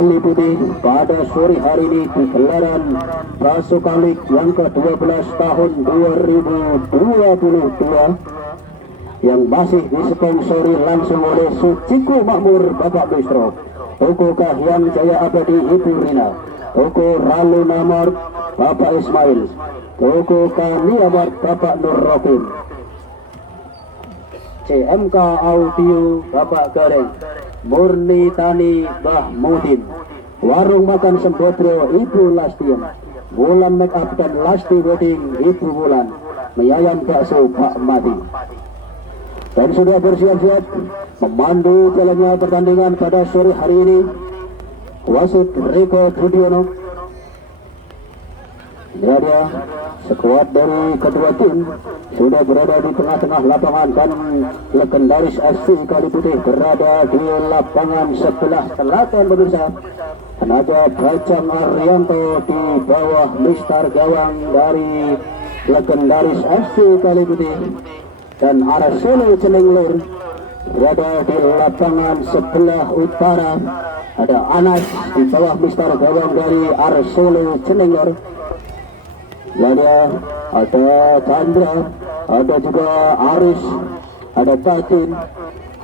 Putih pada sore hari ini di gelaran Rasuka League yang ke-12 tahun 2022 yang masih disponsori langsung oleh Suciku Makmur Bapak Bistro, Toko Kahiyang Jaya Abadi Ibu Rina, Toko Ralu Namor Bapak Ismail, Toko Kaniamart Bapak Nur Rokin, CMK Audio Bapak Gareng, Murni Tani Bah Mudin, Warung Makan Sembodro Ibu Lastian, Bulan Make Up dan Lasti Wedding Ibu Bulan, Meyayam Bakso Pak Mati. Dan sudah bersiap-siap memandu jalannya pertandingan pada sore hari ini wasit Riko Budiono. Ini dia skuad dari kedua tim sudah berada di tengah-tengah lapangan, dan legendaris FC Kali Putih berada di lapangan sebelah selatan pemirsa. Dan ada Bajang Arianto di bawah Mister Gawang dari legendaris FC Kali Putih, dan Arsenal Cenenglor berada di lapangan sebelah utara. Ada Anas di bawah Mister Gawang dari Arsenal Cenenglor. Ada Chandra, ada juga Aris, ada Tatin,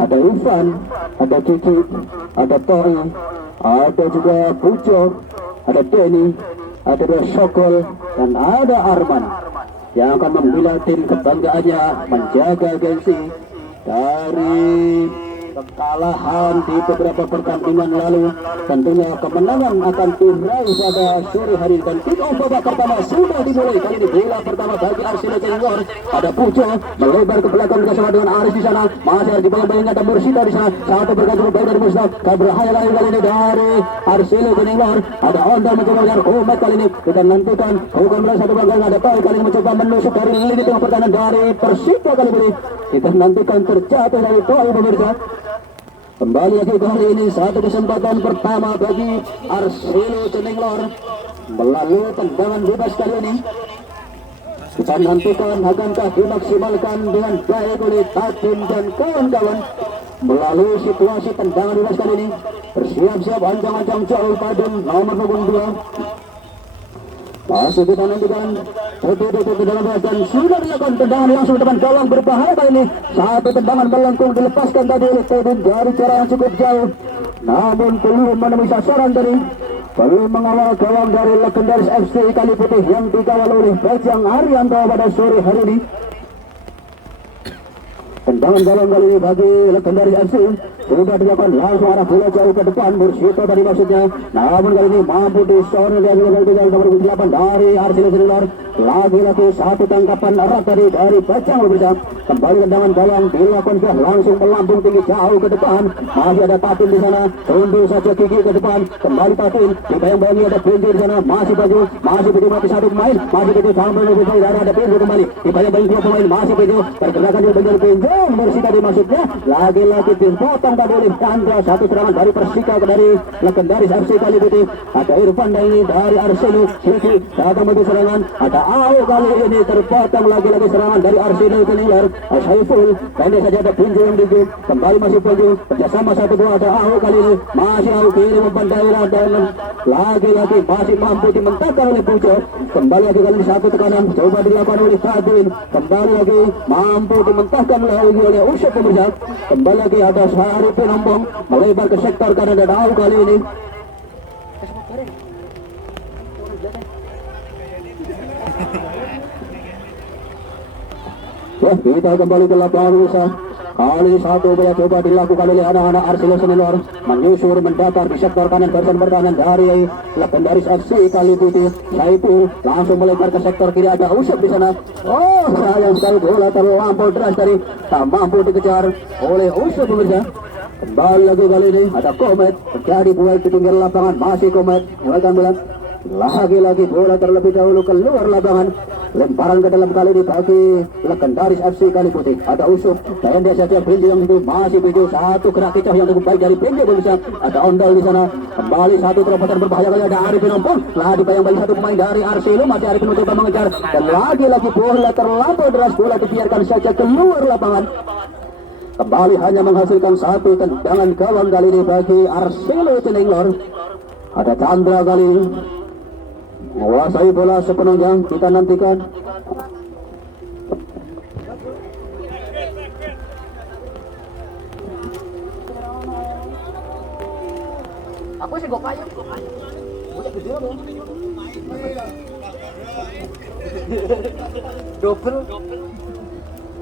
ada Ivan, ada Kiki, ada Tori, ada juga Pujo, ada Denny, ada Sokol, dan ada Arman yang akan membela tim kebanggaannya, menjaga gengsi dari kekalahan di beberapa pertandingan lalu. Tentunya kemenangan akan diraih pada sore hari, dan kick off babak pertama sudah dimulai. Kali ini bola pertama bagi Arsenal Cenenglor. Ada Pujo melebar ke belakang bersama dengan Aris di sana. Masih ada di bayang-bayangnya ada Mursida di sana. Satu bergantung baik dari Mursida. Berbahaya lagi kali ini dari Arsenal Cenenglor. Ada Onda mencoba dengan Komet kali ini. Kita nantikan bukan berasa satu belakang. Ada Toy kali ini mencoba menusuk dari lini tengah pertahanan dari Persita kali ini. Kita nantikan terjatuh dari Toy pemirsa. Kembali lagi ke hari ini satu kesempatan pertama bagi Arsenal Cenenglor melalui tendangan bebas kali ini. Kita nantikan akankah dimaksimalkan dengan baik oleh Tatin dan kawan-kawan melalui situasi tendangan bebas kali ini. Bersiap-siap ancang-ancang jauh Padun nomor punggung 2. Masih kita nantikan betul-betul dalam dan sudah dilakukan tendangan langsung depan gawang, berbahaya kali ini. Satu tendangan melengkung dilepaskan tadi oleh Tedin dari jarak yang cukup jauh, namun belum menemui sasaran tadi. Belum mengawal gawang dari legendaris FC Kali Putih yang dikawal oleh Bajang Arianto pada sore hari ini. Tendangan gawang kali ini bagi legendaris FC sudah dilakukan langsung arah bola jauh ke depan. Mursito tadi maksudnya, namun kali ini mampu disorot dari nomor 8 dari Arsenal Cenenglor. Lagi-lagi satu tangkapan erat dari Bajang berbeda. Kembali tendangan gawang dilakukan langsung melambung tinggi jauh ke depan. Masih ada Tatin di sana, tunduk saja Kiki ke depan. Kembali Tatin, dibayang-bayangi ada Pinju di sana, masih baju mati satu pemain, masih Pinju sampai lebih jauh dari ada Pinju kembali. Dibayang-bayangi dua pemain, masih Pinju pergerakan di bagian Pinju. Bersih tadi maksudnya, lagi-lagi dipotong tadi oleh Chandra. Satu serangan dari Persika dari legendaris FC Kali Putih. Ada Irfan ini dari Arsenal, Kiki datang menuju serangan. Ada Au kali ini terpotong lagi-lagi serangan dari Arsenal Cenenglor. Saiful, pendek saja ada Pinju yang digit. Kembali masih Pinju, kerjasama 1-2 ada Au kali ini. Masih Au kiri umpan daerah dan lagi-lagi masih mampu dimentahkan oleh Pujo. Kembali lagi kali ini satu tekanan, coba dilakukan oleh Fadin. Kembali lagi mampu dimentahkan oleh Usep pemirsa. Kembali lagi ada Saripin Ombong melebar ke sektor kanan dan Au kali ini. Kita kembali ke lapangan pemirsa. Kali satu upaya coba dilakukan oleh anak-anak Arsenal Cenenglor menyusur mendatar di sektor kanan barisan pertahanan dari legendaris FC Kali Putih. Saiful langsung melebar ke sektor kiri, ada Usep di sana. Oh, sayang sekali bola terlampau deras dari tak mampu dikejar oleh Usep pemirsa. Kembali lagi kali ini ada Komet terjadi buat di pinggir lapangan, masih Komet mulai bulan. Lagi-lagi bola terlebih dahulu keluar lapangan. Lemparan ke dalam kali ini bagi legendaris FC Kali Putih. Ada Usep, pendek saja Pinju yang itu, masih Pinju satu gerak kicau yang cukup baik dari Pinju bisa. Ada Ondal di sana, kembali satu terobosan berbahaya kali ada Arifin Ompong. Lah dibayang-bayang satu pemain dari Arsenal, masih Arifin mencoba mengejar dan lagi-lagi bola terlampau deras, bola dibiarkan saja keluar lapangan. Kembali hanya menghasilkan satu tendangan gawang kali ini bagi Arsenal Cenenglor. Ada Chandra kali menguasai bola sepenuhnya, kita nantikan. Aku sih gok kayu. Double.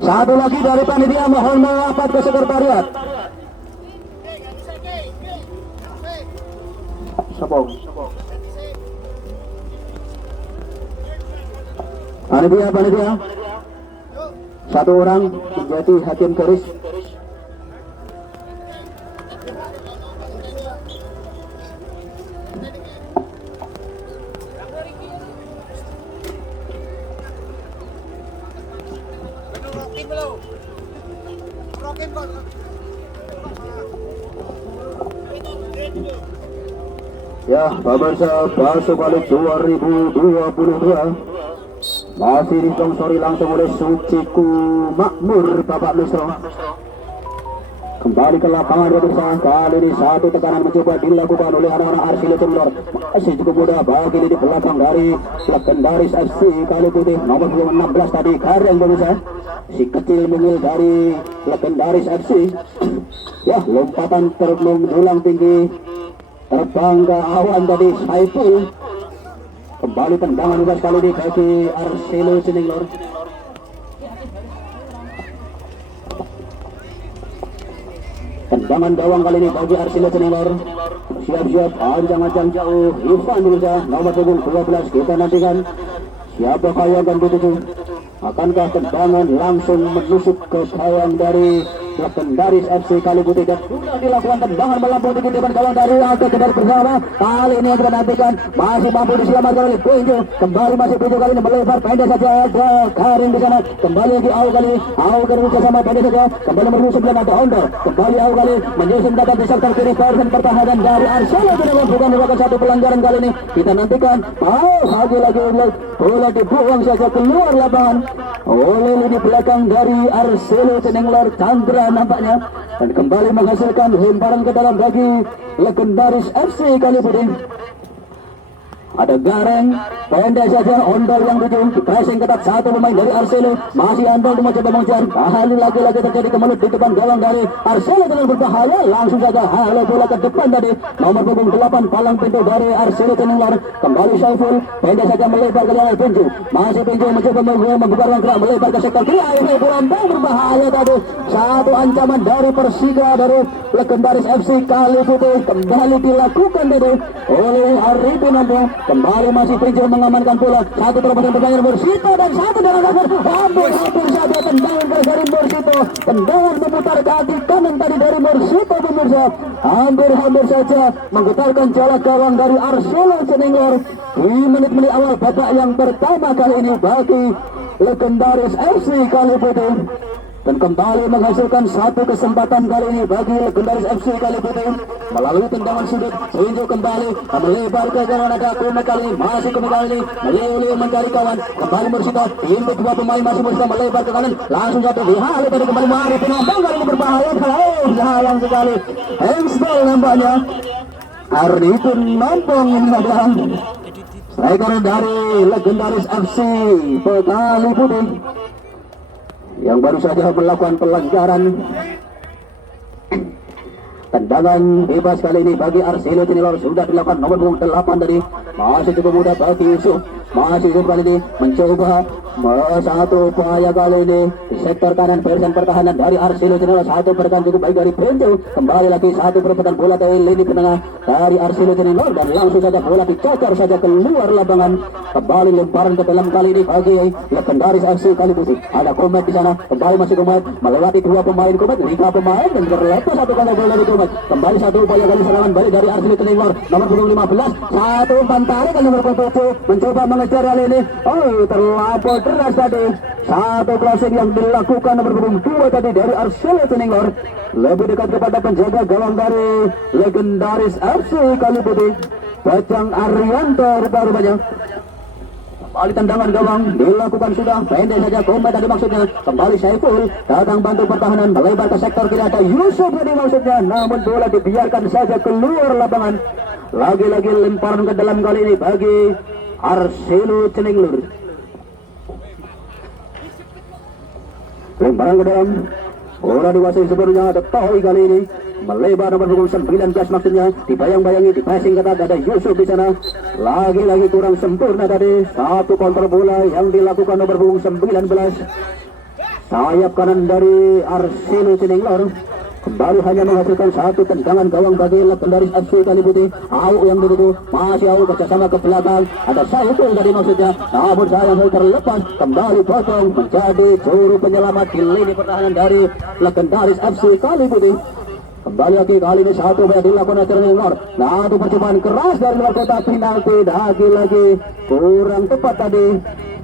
Satu lagi dari panitia mohon merapat ke sekretariat. Sabong. Panitia. Satu orang menjadi hakim garis. Ya, pemirsa Baso Balik 2022 masih disponsori langsung oleh Suciku Makmur Bapak Misro. Kembali ke lapangan pemirsa, kali ini satu tekanan mencoba dilakukan oleh anak-anak Arsile Timur. Masih cukup mudah bagi di belakang dari legendaris FC Kali Putih nomor 16 tadi Karen pemirsa. Si kecil mungil dari legendaris FC. Ya, lompatan menjulang tinggi, terbang ke awan tadi Saiful. Kembali tendangan bebas kali ini bagi Arsilo Siningor. Tendangan gawang kali ini bagi Arsilo Siningor. Siap-siap ancang-ancang jauh Ivan Mirza nomor 12, kita nantikan siapakah yang akan dituju. Akankah tendangan langsung menusuk ke gawang dari legendaris FC Kali Putih, dan sudah dilakukan tendangan melampaui tinggi depan gawang dari legendaris bersama. Kali ini yang kita nantikan masih mampu diselamatkan oleh Pinju. Kembali masih Pinju kali ini melebar pendek saja ada Karim di sana. Kembali lagi Au kali bersama pendek saja. Kembali menuju sebelah ada Honda. Kembali Au kali menyusun datang di sektor kiri dan pertahanan dari Arsenal dengan bukan merupakan satu pelanggaran kali ini. Kita nantikan lagi bola dibuang saja keluar lapangan oleh lini belakang dari Arselo Tenenglar Chandra nampaknya, dan kembali menghasilkan lemparan ke dalam bagi legendaris FC Kali Putih. Ada Gareng, pendek saja, Ondol yang tujuh, pressing ketat satu pemain dari Arselo, masih Ondol mencoba mengejar, kali lagi terjadi kemelut di depan gawang dari Arselo dengan berbahaya, langsung saja halo bola ke depan tadi, nomor punggung 8 palang pintu dari Arselo Tenenglar, kembali Saiful, pendek saja melebar ke dalam Pinju, masih Pinju mencoba membuka ruang gerak, melebar ke sektor kiri, akhirnya bola berbahaya tadi, satu ancaman dari Persija dari legendaris FC Kali Putih, kembali dilakukan tadi oleh Arifin Ambo. Kembali masih Pinju mengamankan bola, satu terobosan pertanyaan Morsito dan satu dengan hampir saja tendangan dari Morsito, tendangan memutar kaki kanan tadi dari Morsito pemirsa, hampir saja menggetarkan jala gawang dari Arselo Seningor di menit-menit awal babak yang pertama kali ini bagi legendaris FC Kali Putih. Dan kembali menghasilkan satu kesempatan kali ini bagi legendaris FC Kali Putih melalui tendangan sudut. Pinju kembali melebar ke kanan, ada Kume kali ini, masih Kume kali ini meliu-liu mencari kawan, kembali Mursito, pintu dua pemain masih Mursito melebar ke kanan, langsung jatuh di hal tadi kembali Mari Pinombang kali ini berbahaya, sayang sekali handsball nampaknya. Arifin Nompong ini adalah striker dari legendaris FC Kali Putih yang baru saja melakukan pelanggaran. Tendangan bebas kali ini bagi Arselo Tinilor sudah dilakukan nomor 8 tadi, masih cukup mudah bagi Yusuf, masih Yusuf kali ini mencoba satu upaya kali ini di sektor kanan barisan pertahanan dari Arselo Tinilor, satu pergerakan cukup baik dari Pinju, kembali lagi satu perebutan bola dari lini penengah dari Arselo Tinilor dan langsung saja bola dicocor saja keluar lapangan. Kembali lemparan ke dalam kali ini bagi legendaris FC Kali Putih, ada Komet di sana, kembali masih Komet melewati dua pemain Komet, 5 pemain dan terlepas satu kali bola dari Komet. Kembali satu upaya kali serangan balik dari Arselo Tenengor nomor punggung 15, satu umpan tarik kali nomor 7 mencoba mengejar kali ini, terlampau deras tadi, satu crossing yang dilakukan nomor punggung 2 tadi dari Arselo Tenengor, lebih dekat kepada penjaga gawang dari legendaris FC Kali Putih, Bajang Arianto rupa-rupanya. Kembali tendangan gawang dilakukan sudah, pendek saja Komet tadi maksudnya, kembali Saiful datang bantu pertahanan melebar ke sektor kiri, ada Yusuf tadi maksudnya, namun bola dibiarkan saja keluar lapangan. Lagi-lagi lemparan ke dalam kali ini bagi Arselo Ceninglor. Lemparan ke dalam, bola dikuasai sepenuhnya ada Tohi kali ini melebar nomor punggung 19 maksudnya, dibayang-bayangi, dipasing ketat ada Yusuf di sana. Lagi-lagi kurang sempurna tadi, satu kontrol bola yang dilakukan nomor punggung 19. Sayap kanan dari Arselo Ceninglor kembali hanya menghasilkan satu tendangan gawang bagi legendaris FC Kali Putih. Au yang begitu masih Au kerjasama ke belakang, ada Saiful tadi maksudnya, namun sayang terlepas, kembali potong menjadi juru penyelamat di lini pertahanan dari legendaris FC Kali Putih. Kembali lagi kali ini satu banyak dilakukan oleh Ceninglor. Nah, itu percobaan keras dari luar kotak penalti, lagi-lagi kurang tepat tadi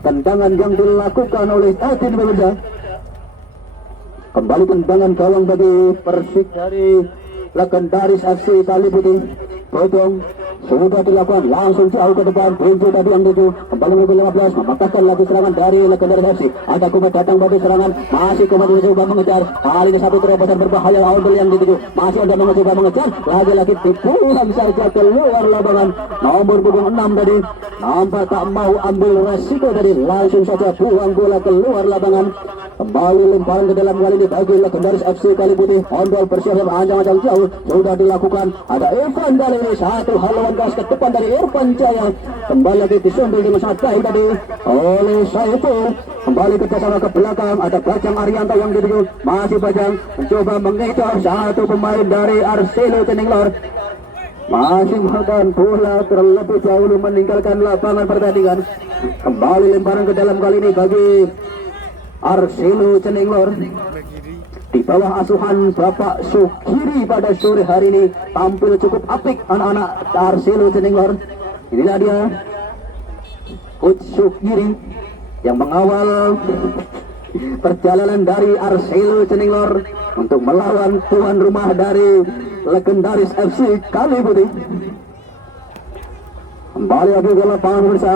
tendangan yang dilakukan oleh Edin Beberja. Kembali tendangan gawang bagi Persik dari legendaris FC Kali Putih. Potong sudah dilakukan langsung jauh ke depan. Benjo tadi yang tuju kembali menunggu 15 mematahkan lagi serangan dari legendaris FC. Ada Kubat datang bagi serangan, masih Kubat mencoba mengejar. Kali ini satu terobosan berbahaya Audel yang dituju, masih ada mencoba mengejar. Lagi-lagi dipulang saja keluar lapangan. Nomor punggung 6 tadi nampak tak mau ambil resiko tadi, langsung saja buang bola keluar lapangan. Kembali lemparan ke dalam kali ini bagi legendaris FC Kali Putih. Ondol bersiap ancang-ancang jauh sudah dilakukan. Ada Irfan kali ini, satu haluan gas ke depan dari Irfan Jaya. Kembali lagi disundul dengan sangat baik tadi oleh Saiful. Kembali kerjasama ke belakang, ada Bajang Arianto yang dituju, masih Bajang mencoba mengejar satu pemain dari Arselo Ceninglor. Masih menggunakan bola terlebih dahulu meninggalkan lapangan pertandingan. Kembali lemparan ke dalam kali ini bagi Arselo Ceninglor di bawah asuhan Bapak Sukiri pada sore hari ini tampil cukup apik anak-anak Arselo Ceninglor. Inilah dia Coach Sukiri yang mengawal perjalanan dari Arselo Ceninglor untuk melawan tuan rumah dari legendaris FC Kali Putih. Kembali lagi ke lapangan pemirsa,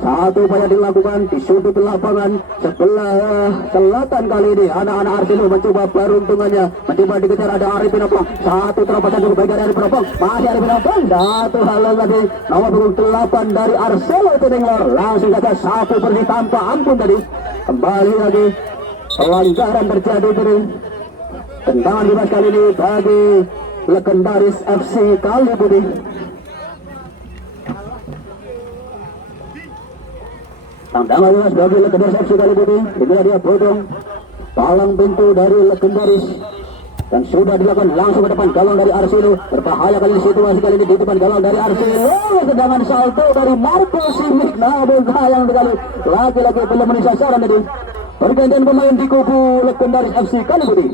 satu upaya dilakukan di sudut lapangan sebelah selatan kali ini. Anak-anak Arselo mencoba peruntungannya, mencoba dikejar, ada Arifin Opong, satu terobosan cukup baik dari Arifin Opong, masih Arifin Opong, satu halau tadi nomor punggung 8 dari Arselo Ceninglor, langsung saja sapu bersih tanpa ampun tadi. Kembali lagi pelanggaran terjadi tadi, tendangan bebas kali ini bagi legendaris FC Kali Putih. Tendangan bebas bagi legendaris FC Kali Putih. Inilah dia potong palang pintu dari legendaris dan sudah dilakukan langsung ke depan gawang dari Arselo. Berbahaya kali ini situasi kali ini di depan gawang dari Arselo. Tendangan salto dari Marco Simic, namun sayang sekali lagi-lagi belum menisah sasaran tadi. Pergantian pemain di kubu legendaris FC Kali Putih.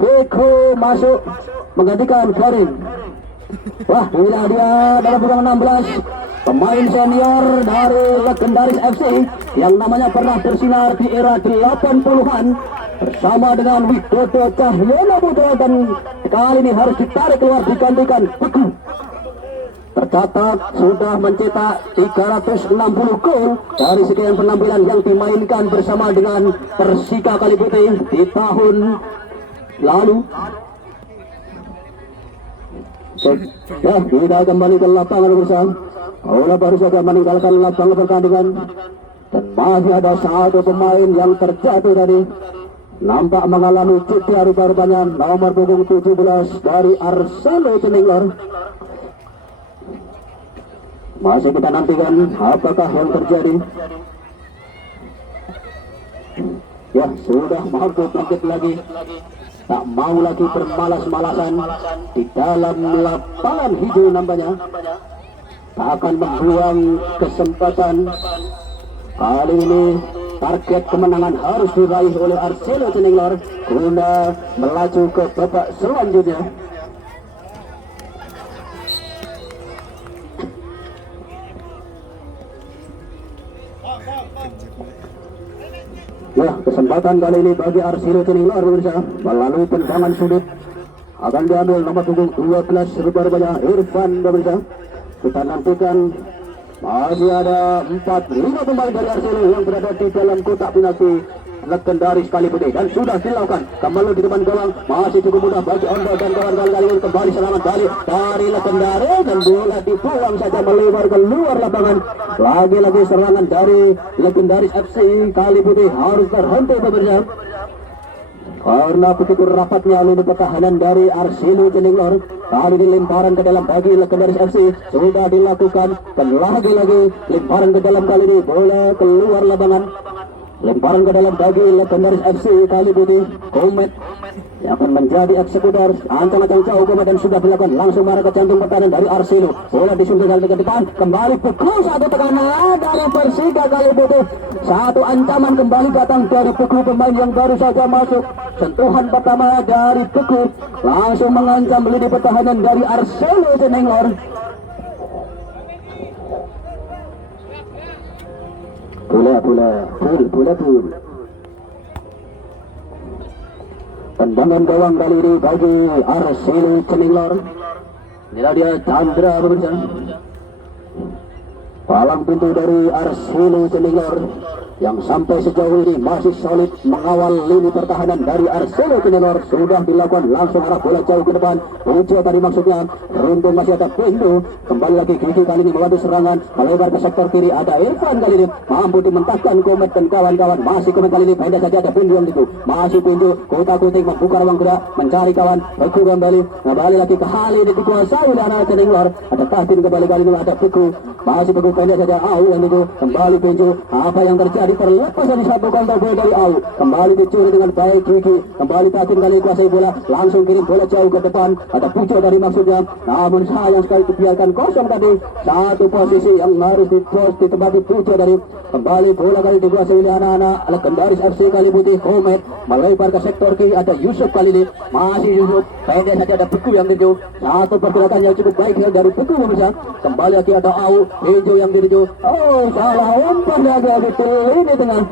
Beko masuk menggantikan Karin. Wah, inilah dia dalam punggung 16 pemain senior dari legendaris FC yang namanya pernah bersinar di era 80-an bersama dengan Widodo Cahyono Putra, dan kali ini harus ditarik keluar digantikan Beku. Tercatat sudah mencetak 360 gol dari sekian penampilan yang dimainkan bersama dengan Persika Kali Putih di tahun lalu. Ya, kita kembali ke lapangan bersama. Bola baru saja meninggalkan lapangan pertandingan dan masih ada satu pemain yang terjatuh tadi, nampak mengalami cedera rupa-rupanya, nomor punggung 17 dari Arselo Ceninglor. Masih kita nantikan apakah yang terjadi. Ya, sudah mampu bangkit lagi, tak mau lagi bermalas-malasan di dalam lapangan hijau nampaknya. Akan membuang kesempatan. Kali ini target kemenangan harus diraih oleh Arselo Ceninglor guna melaju ke babak selanjutnya. Ya, kesempatan kali ini bagi Arselo Ceninglor melalui tendangan sudut akan diambil nomor punggung 12 rupa-rupanya Irfan pemirsa. Kita nantikan masih ada 4-5 pemain dari Arselo yang berada di dalam kotak penalti legendaris Kali Putih dan sudah dilakukan kembali di depan gawang, masih cukup mudah bagi Ondo dan kawan-kawan kali ini kembali serangan kali dari legendaris dan bola dibuang saja melebar keluar lapangan. Lagi-lagi serangan dari legendaris FC Kali Putih harus terhenti pemirsa karena begitu rapatnya lini pertahanan dari Arsino Ceninglor. Kali ini lemparan ke dalam bagi legendaris FC sudah dilakukan dan lagi-lagi lemparan ke dalam kali ini bola keluar lapangan. Lemparan ke dalam bagi legendaris FC Kali Putih. Komet yang akan menjadi eksekutor, ancang-ancang jauh Komet dan sudah dilakukan langsung marah ke jantung pertahanan dari Arsino. Bola disuntik ke depan, kembali pukul satu tekanan dari Persika Kali Putih. Satu ancaman kembali datang dari Teguh, pemain yang baru saja masuk. Sentuhan pertama dari Teguh langsung mengancam lini pertahanan dari Arsino Ceninglor. Bola. Tendangan gawang kali ini bagi Arsino Ceninglor. Inilah dia Chandra pemirsa. Palang pintu dari Arsino Ceninglor yang sampai sejauh ini masih solid mengawal lini pertahanan dari Arsino Ceninglor. Sudah dilakukan langsung arah bola jauh ke depan. Ujo tadi maksudnya, beruntung masih ada pintu. Kembali lagi Gigi kali ini membantu serangan, melebar ke sektor kiri. Ada Irfan kali ini mampu dimentahkan Komet dan kawan-kawan. Masih Komet kali ini pendek saja, ada pintu yang itu. Masih pintu kotak-kutik membuka ruang gerak, mencari kawan. Beku kembali lagi kali ini dikuasai oleh anak Ceninglor. Ada Tatin kembali kali ini, ada Beku. Masih Beku pendek saja, Au yang itu kembali pintu. Apa yang terjadi? Terlepas dari satu counter bola dari Au, kembali dicuri dengan baik Gigi. Kembali Tatin kali kuasai bola, langsung kirim bola jauh ke depan. Ada Pujo dari maksudnya, namun sayang sekali dibiarkan kosong tadi. Satu posisi yang harus ditempati Pujo dari. Kembali bola kali dikuasai oleh anak-anak legendaris FC Kali Putih. Komet melebar ke sektor kiri, ada Yusuf kali ini, masih Yusuf pendek saja, ada Beku yang dituju. Satu pergerakan yang cukup baik dari Beku pemirsa. Kembali lagi ada Au, Bejo yang dituju. Oh, salah umpan lagi ini dengan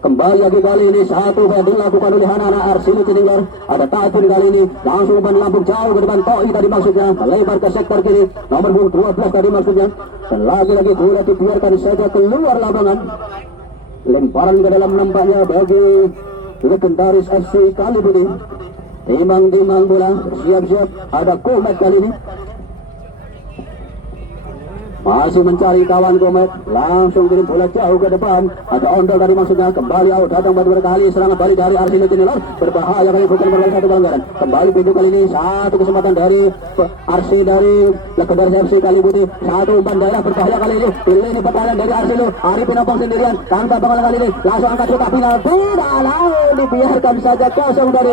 kembali lagi kali ini satu yang dilakukan oleh anak-anak Arsino Ceninglor. Ada Tatun kali ini langsung umpan lambung jauh ke depan. Toi tadi maksudnya melebar ke sektor kiri, nomor 12 tadi maksudnya, dan lagi-lagi bola dibiarkan saja keluar lapangan. Lemparan ke dalam nampaknya bagi legendaris FC Kali Putih. Timang-timang bola, siap-siap. Ada Komet kali ini masih mencari kawan Komet, langsung kirim bola jauh ke depan. Ada Ondol dari maksudnya, kembali Au datang pada berkali serangan balik dari Arsino Ceninglor. Berbahaya kali bukan berlalu satu pelanggaran. Kembali pintu kali ini satu kesempatan dari Arsino dari legendaris FC Kali Putih. Satu umpan daerah berbahaya kali ini. Ini pertahanan dari Arsino. Arifin Opong sendirian tanpa pengalang kali ini. Langsung angkat suka final. Tidak lalu dibiarkan saja kosong dari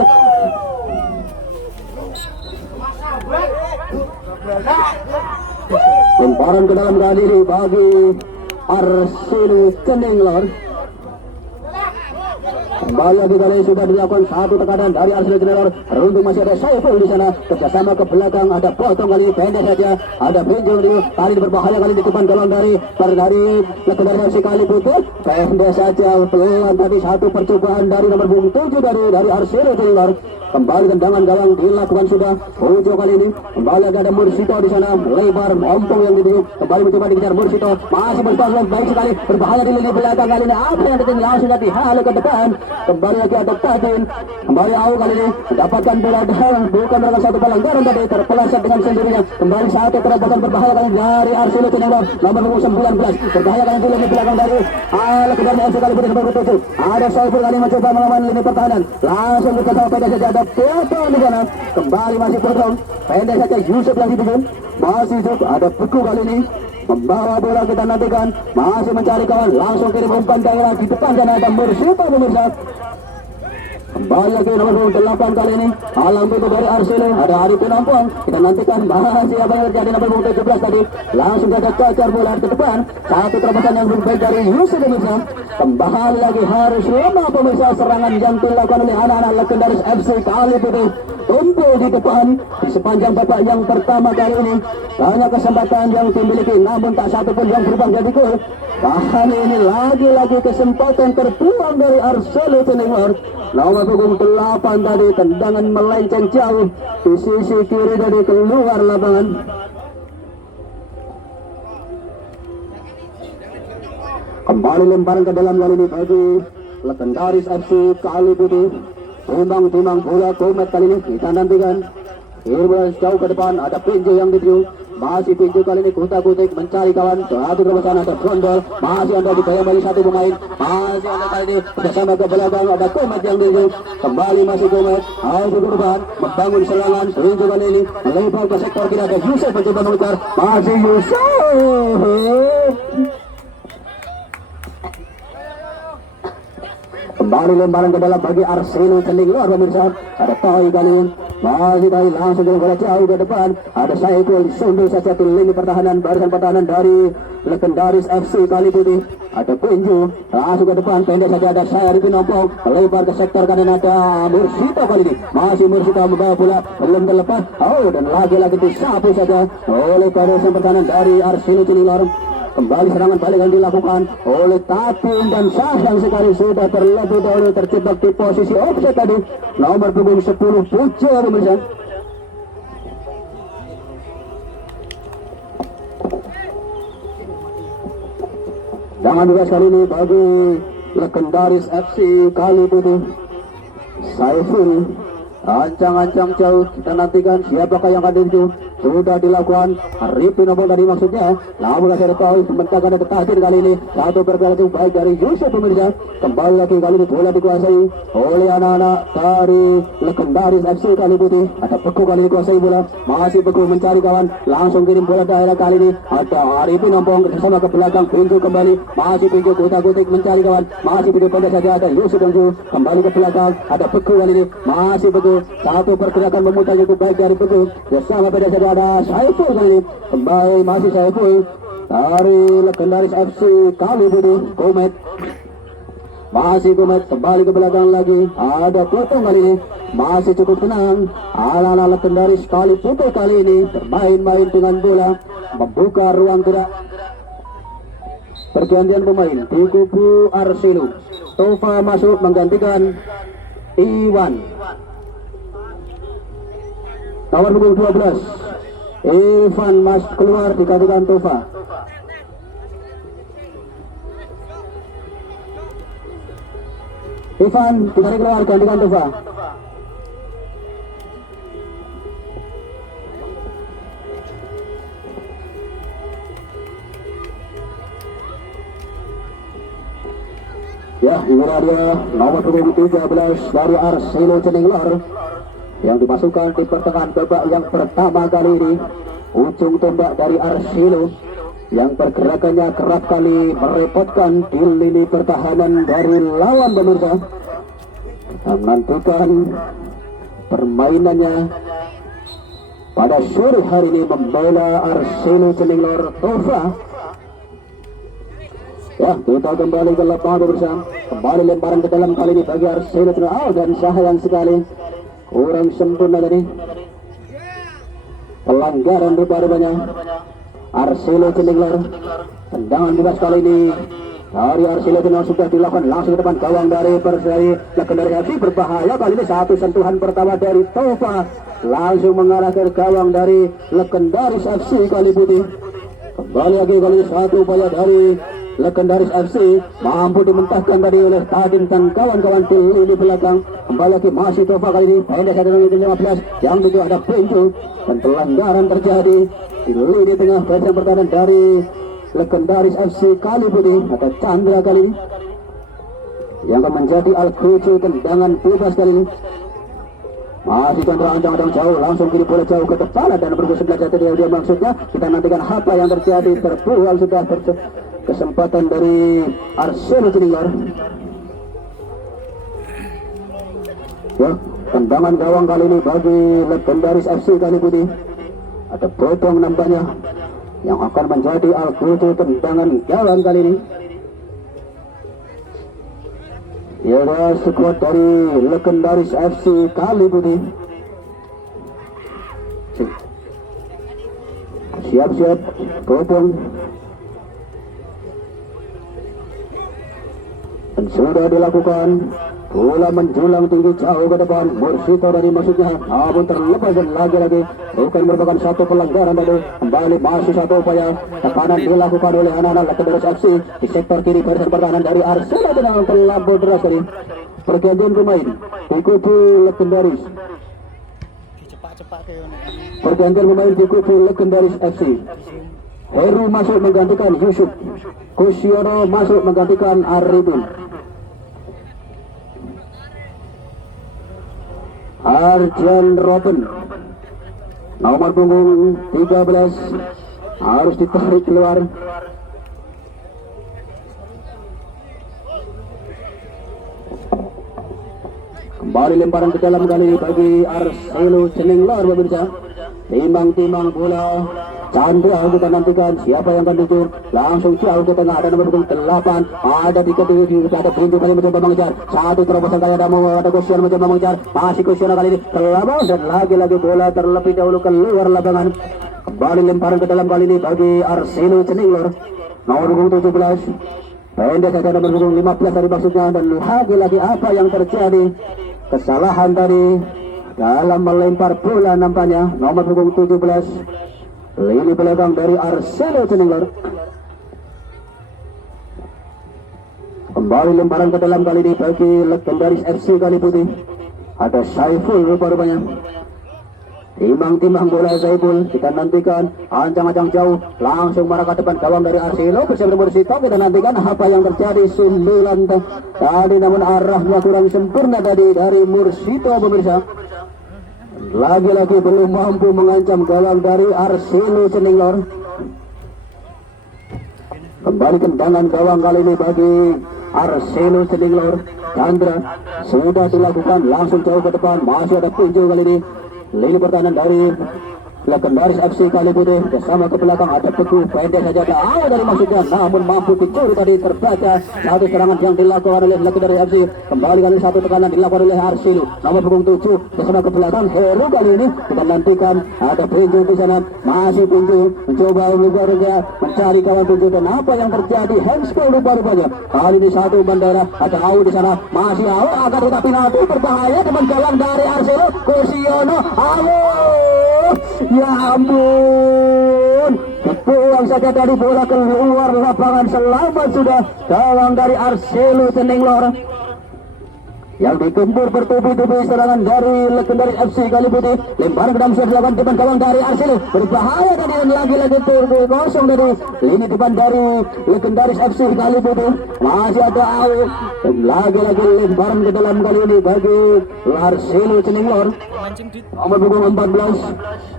lemparan ke dalam kali ini bagi Arsino Ceninglor. Kembali lagi kali sudah dilakukan satu tekanan dari Arsino Ceninglor. Beruntung masih ada Saiful di sana. Kerjasama ke belakang, ada Potong kali ini pendek saja. Ada Benjol di kali ini berbahaya kali di depan gawang dari legendaris FC Kali Putih. Pendek saja peluang tadi, satu percobaan dari nomor 7 dari Arsino Ceninglor. Kembali tendangan gawang dilakukan sudah. Ujo kali ini kembali ada Mursito di sana, lebar ompong yang dituju. Kembali mencoba dikejar Mursito, masih bertahan baik sekali, berbahaya di lini belakang kali ini. Apa yang terjadi langsung nanti halu ke depan. Kembali lagi ada Tatin, kembali Au kali ini mendapatkan bola dan bukan merupakan satu pelanggaran tadi, terpeleset dengan sendirinya. Kembali satu terobosan berbahaya kali dari Arsino Ceninglor nomor 19, berbahaya kali di lini belakang dari legendaris FC Kali Putih nomor 7. Ada Saiful kali mencoba melawan lini pertahanan, langsung diketahui pada saja. Ada Potong di sana, kembali masih Potong, pendek saja Yusuf yang dituju, masih Yusuf. Ada Beku kali ini membawa bola, kita nantikan, masih mencari kawan, langsung kirim umpan daerah di depan sana. Ada Mursito pemirsa. Kembali lagi nomor 8 kali ini halang pintu dari Arsino. Ada Arifin Ompong, kita nantikan masih apa yang terjadi nomor 17 tadi. Langsung ada cacar bola ke depan, satu terobosan yang baik dari Yusuf pemirsa. Kembali lagi harus lama pemirsa, serangan yang dilakukan oleh anak-anak legendaris FC Kali Putih. Tumpul di depan di sepanjang babak yang pertama kali ini. Banyak kesempatan yang dimiliki, namun tak satu pun yang berubah jadi gol. Kali ini lagi-lagi kesempatan terbuang dari Arsino Ceninglor. Nomor punggung 8 tadi, tendangan melenceng jauh di sisi kiri dari keluar lapangan. Kembali lemparan ke dalam kali ini bagi legendaris FC Kali Putih. Timbang bola Komet kali ini kita nantikan. Bola jauh ke depan, ada Pinju yang dituju. Masih Pinju kali ini kutak-kutik mencari kawan. Satu terobosan, ada Frondol. Masih ada di bagi satu pemain. Masih ada kali ini bersama ke belakang, ada Komet yang dituju. Kembali masih Komet. Ayo ke depan, membangun serangan. Pinju kali ini melebar ke sektor kiri, ada Yusuf mencoba mengejar. Masih Yusuf. Kembali lemparan ke dalam bagi Arsino Cening luar pemirsa. Ada Tai kali ini. Masih Tai langsung ke bola jauh ke depan. Ada Saiful sundul saja di lini pertahanan, barisan pertahanan dari legendaris FC Kali Putih. Ada Pinju langsung ke depan, pendek saja ada Syahri Pinompong. Lebar ke sektor kanan, ada Mursito kali ini. Masih Mursito membawa bola belum terlepas. Oh, dan lagi-lagi disapu saja oleh barisan pertahanan dari Arsino Cening luar. Kembali serangan balik yang dilakukan oleh Tatin dan sayang sekali sudah terlebih dahulu terjebak di posisi offside tadi. Nomor punggung 10 Pujo pemirsa. Jangan bebas kali ini bagi legendaris FC Kali Putih. Saiful ancang-ancang jauh, kita nantikan siapakah yang akan dituju. Sudah dilakukan Arifin Obon tadi maksudnya. Namun saya tahu sementara ada Tatin kali ini. Satu bergabung baik dari Yusuf pemirsa. Kembali lagi kali ini bola dikuasai oleh anak-anak dari legendaris FC Kali Putih. Ada Beku kali ini kuasai bola. Masih Beku mencari kawan. Langsung kirim bola daerah kali ini. Ada Arifin Obon bersama ke belakang. Pinju kembali. Masih Pinju kutak-kutik mencari kawan. Masih Pinju pendek saja ada Yusuf Dongju. Kembali ke belakang. Ada Beku kali ini. Masih Beku. Satu pergerakan memutar cukup baik dari Beku. Bersama pendek saja ada Saiful kali ini. Kembali masih Saiful dari legendaris FC Kali Putih. Komet masih Komet kembali ke belakang lagi. Ada Potong kali ini. Masih cukup tenang. Ala-ala legendaris Kali Putih kali ini bermain-main dengan bola, membuka ruang gerak. Pergantian pemain di kubu Arsino. Tova masuk menggantikan Iwan. Nomor punggung 12 Ivan Mas keluar digantikan Tova. Ivan ditarik keluar gantikan Tova. Ya, inilah dia nomor punggung 13 dari Arsino Cening Lor yang dimasukkan di pertengahan babak yang pertama kali ini. Ujung tombak dari Arsino yang pergerakannya kerap kali merepotkan di lini pertahanan dari lawan pemirsa. Menentukan permainannya pada sore hari ini membela Arsino Cening Lor Tova. Ya, kita kembali ke lapangan pemirsa. Kembali lemparan ke dalam kali ini bagi Arsino Cening Lor dan sayang sekali kurang sempurna tadi. Pelanggaran rupa-rupanya Arsino Cening Lor. Tendangan bebas kali ini dari Arsino Cening Lor sudah dilakukan langsung ke depan gawang dari legendaris FC. Berbahaya kali ini, satu sentuhan pertama dari Tova langsung mengarah ke gawang dari legendaris FC Kali Putih. Kembali lagi kali ini satu upaya dari legendaris FC mampu dimentahkan tadi oleh Tadin dan kawan-kawan di lini belakang. Kembali lagi masih Tova kali ini pendek satu menit 15 yang itu ada Pinju dan pelanggaran terjadi di lini tengah barisan pertahanan dari legendaris FC Kali Putih. Ada Chandra kali ini yang akan menjadi Al-Kucu. Tendangan bebas kali ini masih Chandra ancang-ancang jauh langsung kiri bola jauh ke depan dan berguna sebelah jatuh dia maksudnya. Kita nantikan apa yang terjadi. Terbuang sudah kesempatan dari Arsino Cening Lor. Ya, tendangan gawang kali ini bagi legendaris FC Kali Putih. Ada Potong nampaknya yang akan menjadi Al-Kucu tendangan gawang kali ini. Ya, skuad dari legendaris FC Kali Putih. Siap-siap Potong. Dan sudah dilakukan Bola menjulang tinggi jauh ke depan. Mursito dari maksudnya, namun terlepas dan lagi-lagi bukan merupakan satu pelanggaran tadi. Kembali masih satu upaya tekanan dilakukan oleh anak-anak Legendaris FC di sektor kiri barisan pertahanan dari Arsenal dengan terlampau deras tadi. Pergantian pemain di kubu Legendaris. Pergantian pemain di kubu Legendaris FC. Heru masuk menggantikan Yusuf. Kusiono masuk menggantikan Arifin. Arjen Robin nomor punggung 13 harus ditarik keluar. Kembali lemparan ke dalam kali ini bagi Arselo Cenenglor pemirsa. Timbang-timbang bola Chandra kita nantikan siapa yang akan tuju. Langsung jauh ke tengah, ada nomor punggung 8, ada 37, ada pintu kali mencoba mengejar. Satu terobosan kali ada Kusion mencoba mengejar. Masih Kusion kali ini terlalu dan lagi-lagi bola terlebih dahulu keluar lapangan. Kembali lemparan ke dalam kali ini bagi Arselo Cenenglor nomor punggung 17. Pendek saja nomor punggung 15 dari maksudnya, dan lagi-lagi apa yang terjadi? Kesalahan tadi dalam melempar bola nampaknya nomor punggung 17. Lini belakang dari Arselo Cenenglor. Kembali lemparan ke dalam kali ini bagi Legendaris FC Kali Putih. Ada Saiful rupa-rupanya. Timbang-timbang bola Saiful, kita nantikan ancang-ancang jauh, langsung marah ke depan gawang dari Arselo bersama Mursito. Kita nantikan apa yang terjadi. 9 tadi, namun arahnya kurang sempurna tadi dari Mursito pemirsa. Lagi-lagi belum mampu mengancam gawang dari Arselo Cenenglor. Kembali tendangan gawang kali ini bagi Arselo Cenenglor. Chandra sudah dilakukan, langsung jauh ke depan, masih ada pinju kali ini. Lini pertahanan dari Legendaris FC Kali Putih bersama ke belakang ada Teguh, pendek saja ada dari maksudnya, namun mampu dicuri tadi. Terbaca satu serangan yang dilakukan oleh Legendaris FC. Kembali kali satu tekanan dilakukan oleh Arselo nomor punggung 7 bersama ke belakang Heru kali ini. Kita nantikan ada Pinju di sana, masih Pinju mencoba mencari kawan Pinju, dan apa yang terjadi? Handsball rupa-rupanya. Kali ini satu bandera, ada Au di sana, masih Au akan tetapi nanti berbahaya teman gawang dari Arselo. Kusiono, Au. Ya ampun, buang saja dari bola keluar lapangan. Selamat sudah gawang dari Arselo Cenenglor yang digempur bertubi-tubi serangan dari Legendaris FC Kali Putih. Lemparan ke dalam sudah dilakukan depan gawang dari Arselo, berbahaya tadi, dan lagi-lagi turun kosong dari lini depan dari Legendaris FC Kali Putih. Masih ada Au, dan lagi-lagi lemparan ke dalam kali ini bagi Arselo Cenenglor nomor punggung 14.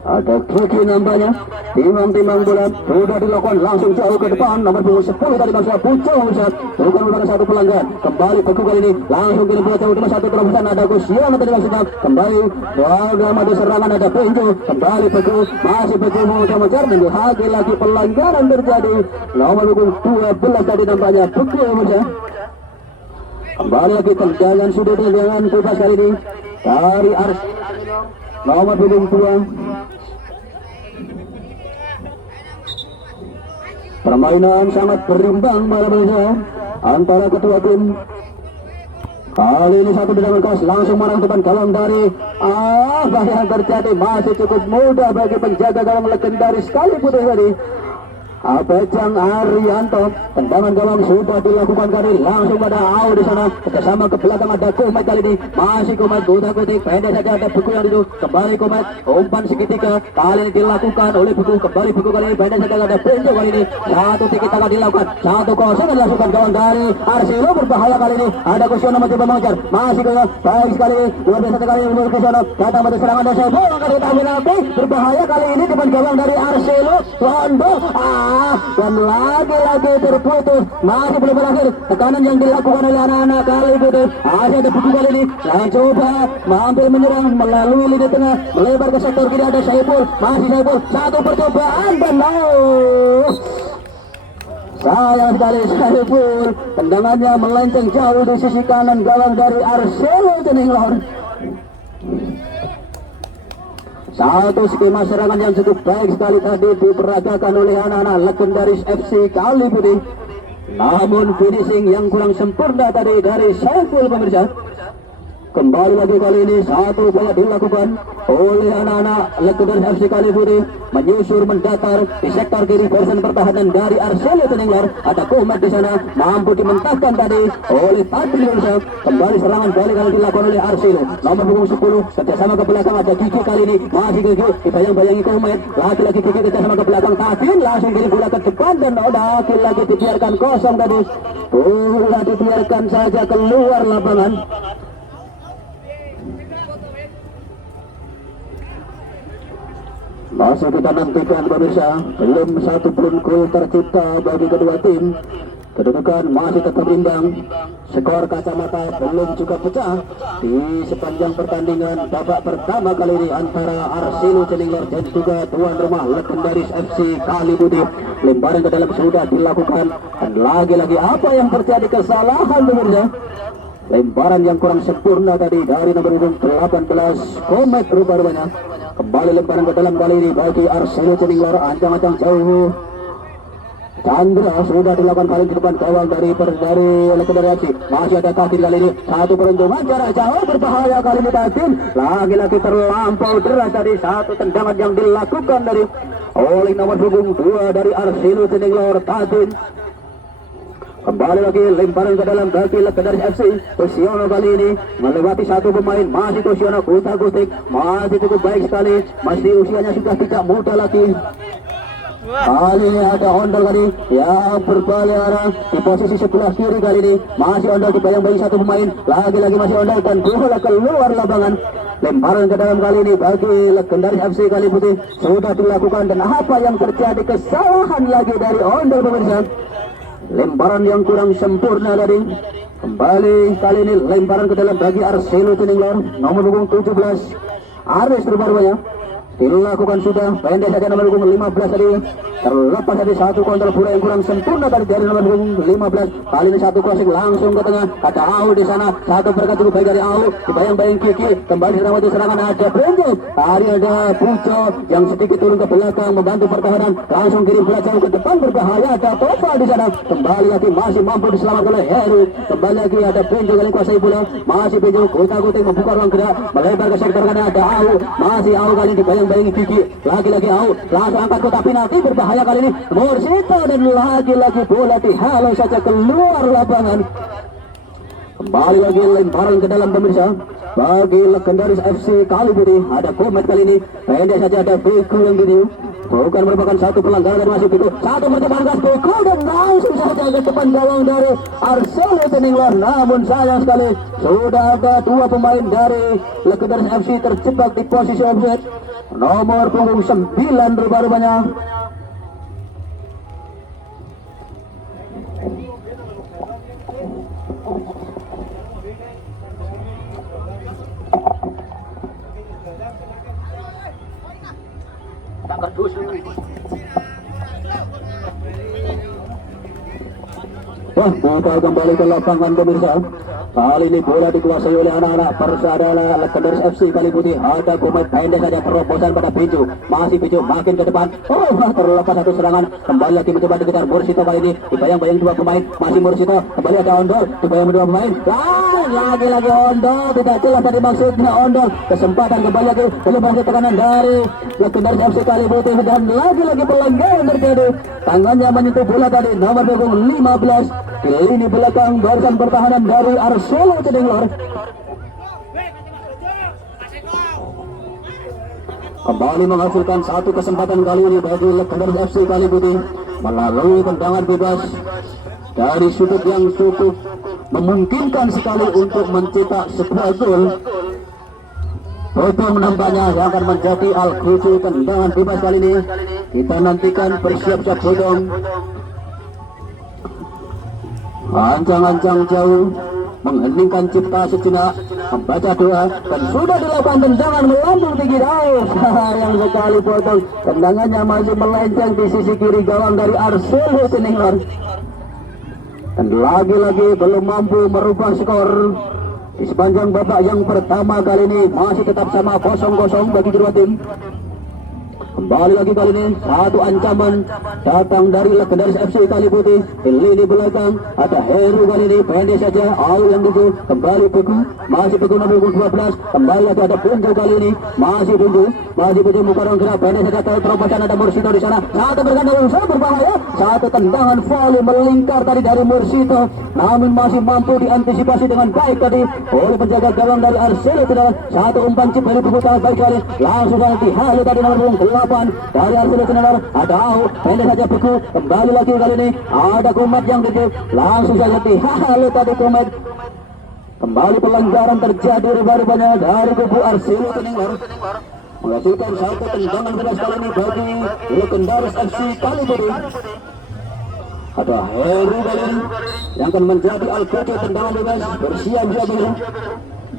Ada Kiki nampaknya. Timbang-timbang bola sudah dilakukan, langsung jauh ke depan nomor punggung 10 tadi maksudnya Pucung Ustaz. Bukan merupakan satu pelanggan. Kembali Teguh kali ini, langsung kirim bola jauh dengan satu terobosan. Ada Kusion tadi maksudnya. Kembali dalam ada serangan, ada Pinju. Kembali Teguh, masih Teguh mencoba mengejar, dan lagi-lagi pelanggaran terjadi. Nomor punggung 12 tadi nampaknya Teguh saja. Kembali lagi tendangan sudut dengan bebas kali ini dari nomor punggung 2. Permainan sangat berimbang malam ini antara kedua tim. Kali ini satu tendangan keras langsung marang depan gawang dari apa yang terjadi? Masih cukup mudah bagi penjaga gawang Legendaris Kali Putih tadi. Abejang Arianto, tendangan gawang sudah dilakukan kali, langsung pada Au di sana, bersama ke belakang ada Komet kali ini, masih Komet kuda-kutik, pendek saja ada Buku yang itu, kembali Komet, umpan seketika, kali ini dilakukan oleh Buku, kembali Buku kali ini, pendek saja ada Benjo kali ini, satu tiket akan dilakukan, 1-0 dilakukan gawang dari Arselo, berbahaya kali ini, ada Kusiono mencoba mengejar, masih Kusiono, baik sekali, luar biasa kali ini, Kusiono, datang pada serangan dan saya bola kali ini, berbahaya kali ini, depan gawang dari Arselo, Londo, dan lagi-lagi terputus, masih belum berakhir tekanan yang dilakukan oleh anak-anak Kali Putih. Ada Buku kali ini, saya coba mampu menyerang melalui lini tengah, melebar ke sektor kiri, ada Saiful, masih Saiful, satu percobaan dan sayang sekali Saiful, tendangannya melenceng jauh di sisi kanan gawang dari Arselo Cenenglor. Satu skema serangan yang cukup baik sekali tadi diperagakan oleh anak-anak Legendaris FC Kali Putih. Namun finishing yang kurang sempurna tadi dari Saiful pemirsa. Kembali lagi kali ini satu upaya dilakukan oleh anak-anak Legendary FC Kalibudi menyusur mendatar di sektor kiri versi pertahanan dari Arsenio Tenenglar. Ada Komet di sana mampu dimentahkan tadi oleh Padri Yunus. Kembali serangan balik kali dilakukan oleh Arsenio. Nomor punggung 10 kerjasama ke belakang ada Kiki kali ini masih Kiki dibayang-bayangi Komet. Lagi-lagi Kiki kerjasama ke belakang Tafin langsung kirim bola ke depan dan lagi dibiarkan kosong tadi. Bola dibiarkan saja keluar lapangan. Masih kita nantikan pemirsa, belum satu pun gol tercipta bagi kedua tim. Kedudukan masih tetap imbang. Skor kacamata belum juga pecah di sepanjang pertandingan babak pertama kali ini antara Arsenio Tenenglar dan juga tuan rumah Legendaris FC Kalibudi. Lemparan ke dalam sudah dilakukan dan lagi-lagi apa yang terjadi kesalahan pemirsa. Lemparan yang kurang sempurna tadi dari nomor 18 Komet rupanya. Kembali lemparan ke dalam kali ini bagi Arsenio Tenenglar, ancang-ancang jauh. Chandra sudah dilakukan paling di depan gawang dari Legendary FC. Masih ada Tatin kali ini, satu peruntungan jarak jauh berbahaya kali ini Tatin. Lagi-lagi terlampau deras dari satu tendangan yang dilakukan dari oleh nomor punggung 2 dari Arsenio Tenenglar, Tatin. Kembali lagi lemparan ke dalam bagi Legendary FC. Kusiono kali ini melewati satu pemain, masih Kusiono kutak-kutik, masih cukup baik sekali, masih usianya sudah tidak muda lagi. Kali ini ada Ondol kali yang berbalik arah di posisi sebelah kiri kali ini, masih Ondol dibayang-bayang satu pemain, lagi-lagi masih Ondol dan bola keluar lapangan. Lemparan ke dalam kali ini bagi Legendary FC Kalibudi sudah dilakukan dan apa yang terjadi, kesalahan lagi dari Ondol pemirsa. Lemparan yang kurang sempurna tadi. Kembali kali ini lemparan ke dalam bagi Arsenio Tenenglar, nomor punggung 17 Aris rupanya. Dilakukan sudah pendek saja nomor punggung 15 tadi. Terlepas dari satu kontrol bola yang kurang sempurna dari nomor punggung 15. Kali ini satu crossing langsung ke tengah. Ada Au di sana, satu berkat cukup baik dari Au. Dibayang-bayang Kiki kembali di serangan ada Brenjo. Tadi ada Pujo yang sedikit turun ke belakang membantu pertahanan. Langsung kirim bola jauh ke depan berbahaya. Ada Tova di sana. Kembali lagi masih mampu diselamatkan oleh Heru. Kembali lagi ada Brenjo yang kuasai bola. Masih Brenjo kutak-kutik membuka ruang gerak melebar ke sektor kanan. Ada Au. Masih Au kali ini dibayang-bayangi Kiki. Lagi-lagi Au langsung angkat kotak penalti berbahaya kali ini Morsita dan lagi-lagi bola dihalau saja keluar lapangan. Kembali lagi lemparan ke dalam pemirsa bagi Legendaris FC Kalibudi. Ada Komet kali ini pendek saja ada Beku yang video. Bukan merupakan satu pelanggaran dan masih Beku. Satu percobaan gas Beku dan langsung saja ke depan gawang dari Arsenio Tenenglar. Namun sayang sekali sudah ada dua pemain dari Legendaris FC terjebak di posisi offside. Nomor punggung 9 rupanya. Wah, buka kembali ke lapangan pemirsa. Kali ini bola dikuasai oleh anak-anak persaudaraan Legendaris FC Kalibudi. Ada Komet pendek saja terobosan pada Pinju. Masih Pinju makin ke depan. Oh, terlepas satu serangan. Kembali lagi mencoba dikejar Morsito kali ini. Dibayang-bayang dua pemain. Masih Morsito. Kembali ada Ondol. Dibayang dua pemain. Lagi-lagi Ondol. Tidak jelas tadi maksudnya Ondol. Kesempatan kembali lagi. Lepas tekanan dari Legendaris FC Kalibudi. Dan lagi-lagi pelanggaran terjadi. Tangannya menyentuh bola tadi. Nomor punggung 15. Di lini belakang barisan pertahanan dari Arsenio Tenenglar. Kembali menghasilkan satu kesempatan kali ini bagi Legendaris FC Kalibudi melalui tendangan bebas dari sudut yang cukup memungkinkan sekali untuk mencetak sebuah gol. Bodong nampaknya yang akan menjadi Al-Qucu tendangan bebas kali ini. Kita nantikan bersiap-siap Bodong. Ancang-ancang jauh mengheningkan cipta sejenak, membaca doa dan sudah dilakukan tendangan melambung tinggi. Sayang sekali Bodong, tendangannya masih melenceng di sisi kiri gawang dari Arsenio Tenenglar dan lagi-lagi belum mampu merubah skor di sepanjang babak yang pertama kali ini. Masih tetap sama 0-0 bagi kedua tim. Kembali lagi kali ini satu ancaman datang dari legendaris FC Kali Putih. Di lini belakang ada Heru kali ini pendek saja. Aul yang tuju kembali Beku, masih Beku nomor 12. Kembali lagi ada Punju kali ini masih Punju muka orang gerak pendek saja. Terobosan ada Mursito di sana. Satu berganda usaha berbahaya. Satu tendangan volley melingkar tadi dari Mursito, namun masih mampu diantisipasi dengan baik tadi oleh penjaga gawang dari Arsenal. Satu umpan chip dari Beku sangat baik sekali. Langsung nanti halu tadi nomor 8 dari Arsenal. Ada Au pendek saja Beku. Kembali lagi kali ini ada Kumat yang tuju. Langsung saja halu tadi Kumat. Kembali pelanggaran terjadi rubah-rubahnya dari kubu Arsenal Tenenggar, menghasilkan satu tendangan bebas kali ini bagi legendaris FC Kali Putih. Ada Heru kali ini yang akan menjadi Alkoco tendangan bebas, bersiap-siap ini.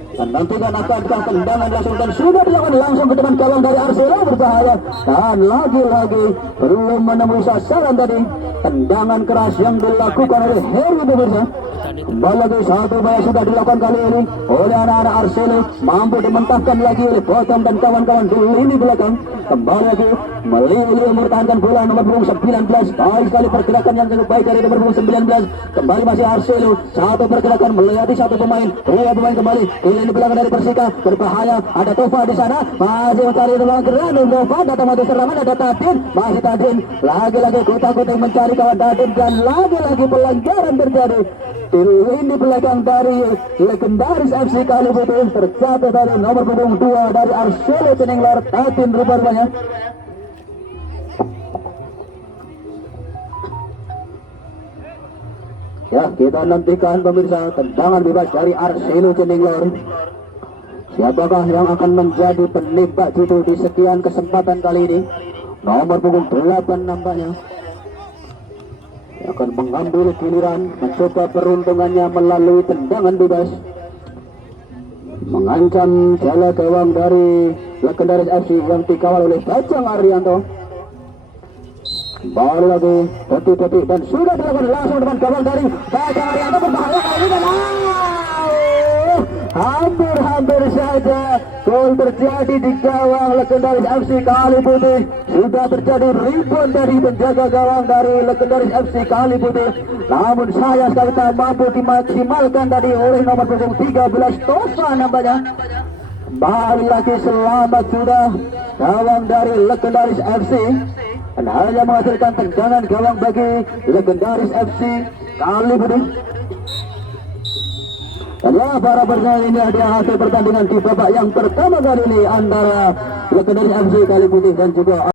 Dan nantikan akankah tendangan langsung dan sudah dilakukan langsung ke depan gawang dari Arsenal, berbahaya. Dan lagi-lagi belum menemui sasaran tadi. Tendangan keras yang dilakukan oleh Heru pemirsa. Kembali lagi satu upaya sudah dilakukan kali ini oleh anak-anak Arsenal, mampu dimentahkan lagi oleh Bottom dan kawan-kawan di lini belakang. Kembali lagi Melili mempertahankan bola nomor punggung 19. Baik sekali pergerakan yang cukup baik dari nomor punggung 19. Kembali masih Arsenal, satu pergerakan melewati satu pemain, dua pemain kembali di lini belakang dari Persika, berbahaya. Ada Tova di sana, masih mencari ruang gerak. Tova datang maju serangan, ada Tadin, masih Tadin, lagi-lagi kutak-kutik mencari kawan Tadin, dan lagi-lagi pelanggaran terjadi di lini belakang dari legendaris FC Kali Putih. Tercatat dari nomor punggung 2 dari Arsenal Tenenggar, Tadin rupanya. Ya, kita nantikan pemirsa tendangan bebas dari Arsenal Tenenggar. Siapakah yang akan menjadi penembak jitu di sekian kesempatan kali ini? Nomor punggung 8 nampaknya akan mengambil giliran, mencoba peruntungannya melalui tendangan bebas, mengancam jala gawang dari legendaris FC yang dikawal oleh Bajang Arianto. Baru lagi detik-detik dan sudah dilakukan langsung depan gawang dari Bajang Arianto, berbahaya kali ini. Hampir saja gol terjadi di gawang legendaris FC Kali Putih. Sudah terjadi rebound dari penjaga gawang dari legendaris FC Kali Putih, namun sayang sekali tak mampu dimaksimalkan tadi oleh nomor punggung 13 Tova nampaknya. Kembali lagi selamat sudah gawang dari legendaris FC, dan hanya menghasilkan tendangan gawang bagi legendaris FC Kali Putih. Dan ya, para penonton, ini adalah hasil pertandingan di babak yang pertama kali ini antara legendaris FC Kali Putih dan juga